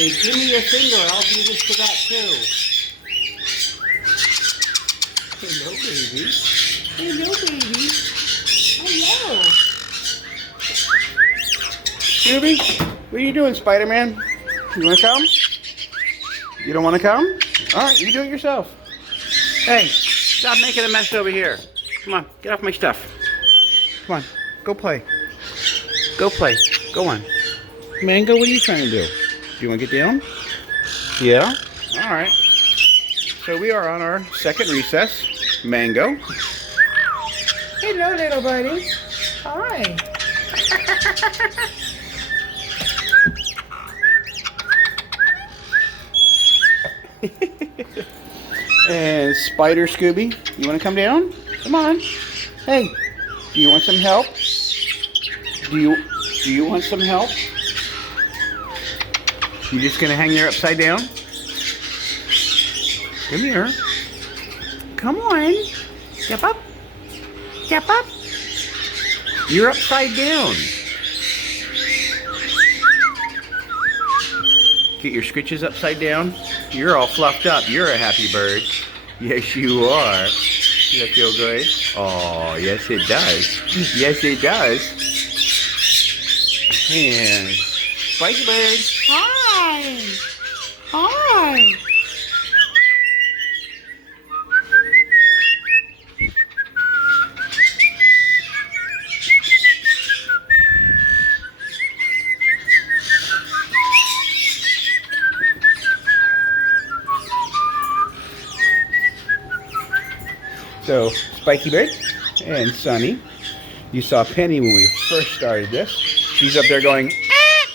say, give me your finger, I'll do this to that too. Hello, baby. Hello, baby. Hello. Scooby, what are you doing, Spider-Man? You want to come? You don't want to come? All right, you do it yourself. Hey, stop making a mess over here. Come on, get off my stuff. Come on, go play. Go play. Go on. Mango, what are you trying to do? Do you want to get down? Yeah? All right. So we are on our second recess. Mango. Hello, little buddy. Hi. And Spider Scooby, you want to come down? Come on. Hey, do you want some help? Do you want some help? You just gonna hang there upside down? Come here. Come on. Step up. Step up. You're upside down. Get your scritches upside down. You're all fluffed up. You're a happy bird. Yes, you are. Does that feel good? Oh, yes, it does. Yes, it does. And Spikey-bird. Hi. Hi. So, Spikey-bird and Sunny, you saw Penny when we first started this. She's up there going, ah!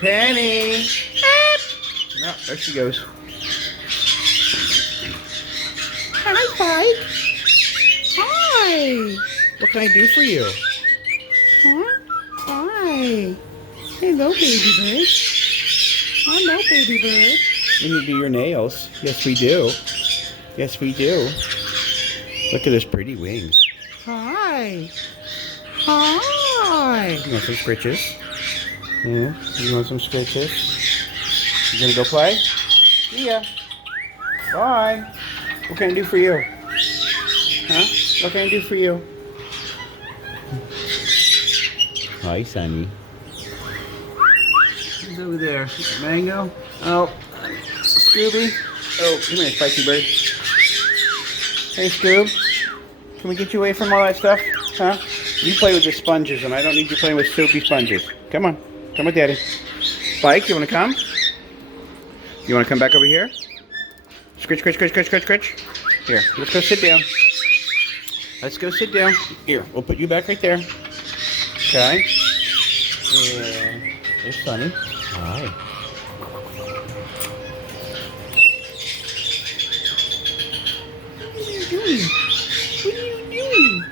Penny! Ah! No, there she goes. Hi, Spike. Hi. What can I do for you? Huh? Hi. Hello, baby bird. Hello, baby bird. We need to do your nails. Yes, we do. Yes, we do. Look at those pretty wings. Hi. Hi. You want some scritches? Yeah, you want some scritches? You gonna go play? See ya. Bye. What can I do for you? Huh? What can I do for you? Hi, Sunny. Who's over there? Mango? Oh, Scooby? Oh, come here, Spikey-bird. Hey, Scoob. Can we get you away from all that stuff? Huh? You play with the sponges, and I don't need you playing with soapy sponges. Come on. Come with Daddy. Spike, you want to come? You want to come back over here? Scritch, scritch, scritch, scritch, scritch, scritch. Here, let's go sit down. Let's go sit down. Here, we'll put you back right there. Okay. And there's Sunny. Hi. What are you doing? What are you doing?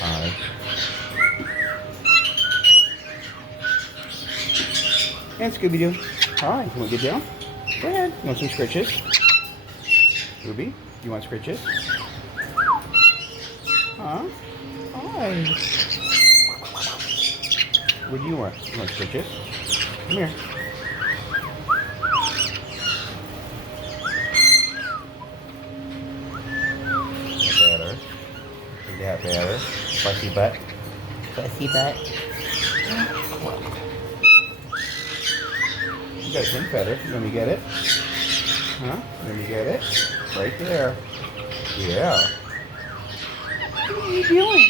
Hi. And Scooby Doo. Hi. You want to get down? Go ahead. You want some scritches? Ruby, you want scritches? Huh? Hi. What do you want? You want scritches? Come here. Better. That better. Fussy butt. Fussy butt. You got a pink feather. You want me to get it? Huh? Let me get it. Right there. Yeah. What are you doing?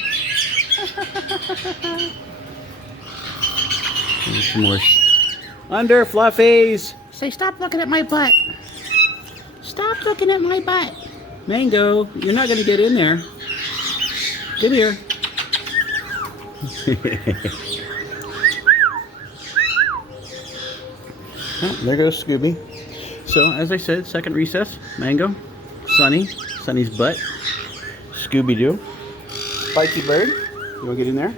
Need some more under fluffies. Say, stop looking at my butt. Stop looking at my butt. Mango, you're not going to get in there. Come here. Oh, there goes Scooby. So, as I said, second recess, Mango, Sunny, Sunny's butt, Scooby Doo, Spikey-bird. You want to get in there?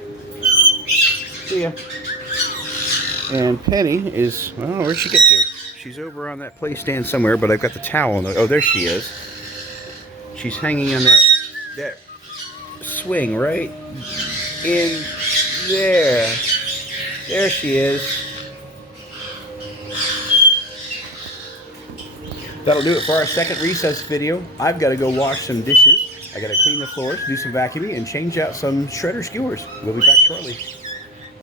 See ya. And Penny is, well, where'd she get to? She's over on that play stand somewhere, but I've got the towel on the, oh, there she is. She's hanging on that swing right in there. There she is. That'll do it for our second recess video. I've got to go wash some dishes. I got to clean the floors, do some vacuuming, and change out some shredder skewers. We'll be back shortly.